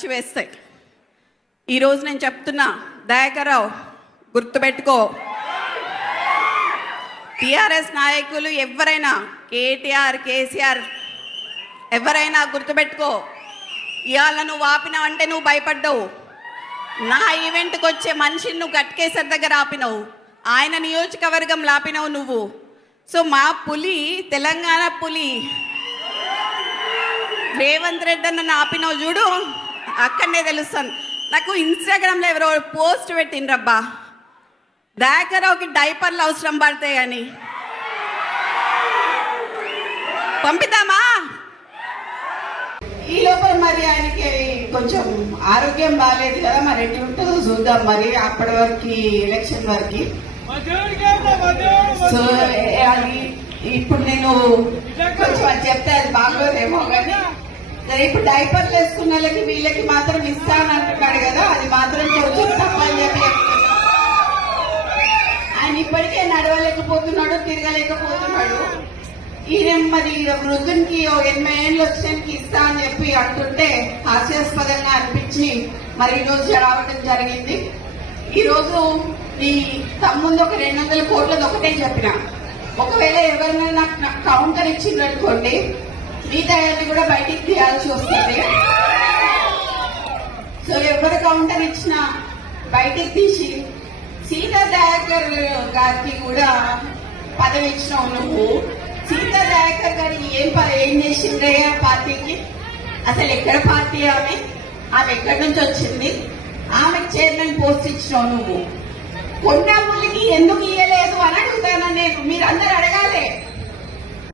కలిచివేస్తాయి. ఈరోజు నేను చెప్తున్నా, దయాకర్రావు గుర్తుపెట్టుకో, టీఆర్ఎస్ నాయకులు ఎవరైనా, కేటీఆర్, కేసీఆర్ ఎవరైనా గుర్తుపెట్టుకో, ఇవాళ నువ్వు ఆపినావు అంటే నువ్వు భయపడ్డావు. నా ఈవెంట్కి వచ్చే మనిషిని నువ్వు గట్కేసర్ దగ్గర ఆపినావు, ఆయన నియోజకవర్గంలో ఆపినావు నువ్వు. సో మా పులి, తెలంగాణ పులి రేవంత్ రెడ్డి అన్న ఆపినావు చూడు, అక్కడనే తెలుస్తాను. నాకు ఇన్స్టాగ్రామ్లో ఎవరో పోస్ట్ పెట్టిండ్రబ్బా, దయాకర్రావుకి డైపర్లు అవసరం పడతాయి అని. పంపిద్దామా? ఈ లోపల మరి ఆయనకి కొంచెం ఆరోగ్యం బాగాలేదు కదా, మరి ఎట్లా ఉంటుందో చూద్దాం. మరి అప్పటి వరకు ఎలక్షన్ వరకు. సో అది ఇప్పుడు నేను కొంచెం అది చెప్తే అది బాగోదేమో, కానీ ఇప్పుడు డైపర్లు వేసుకున్న వాళ్ళకి వీళ్ళకి మాత్రం ఇస్తాను అంటున్నాడు కదా, అది మాత్రం కొంచెం తప్పని చెప్పి ఆయన ఇప్పటికే నడవలేకపోతున్నాడు, తిరగలేకపోతున్నాడు. ఈయన మరి వృద్ధునికి 80 ఏళ్ళు వచ్చానికి ఇస్తా అని చెప్పి అంటుంటే హాస్యాస్పదంగా అనిపించి మరి ఈరోజు రావడం జరిగింది. ఈరోజు ఈ తమ్ముందు ఒక 200 కోట్లది ఒకటే చెప్పిన, ఒకవేళ ఎవరైనా నాకు కౌంటర్ ఇచ్చిందనుకోండి, మిగతా కూడా బయటికి తీయాల్సి వస్తుంది. సో ఎవరు కౌంటర్ ఇచ్చినా బయటికి తీసి సీతా దయాకర్ గారికి కూడా పదవి ఇచ్చినావు నువ్వు. సీతా దయాకర్ గారు ఏం చేసిందే పార్టీకి? అసలు ఎక్కడ పార్టీ ఆమె ఎక్కడి నుంచి వచ్చింది? ఆమెకు చైర్మన్ పోస్ట్ ఇచ్చినావు నువ్వు. కొన్నాళ్ళకి ఎందుకు ఇయ్యలేదు అని అడుగుతాను నేను, మీరందరూ అడగాలి.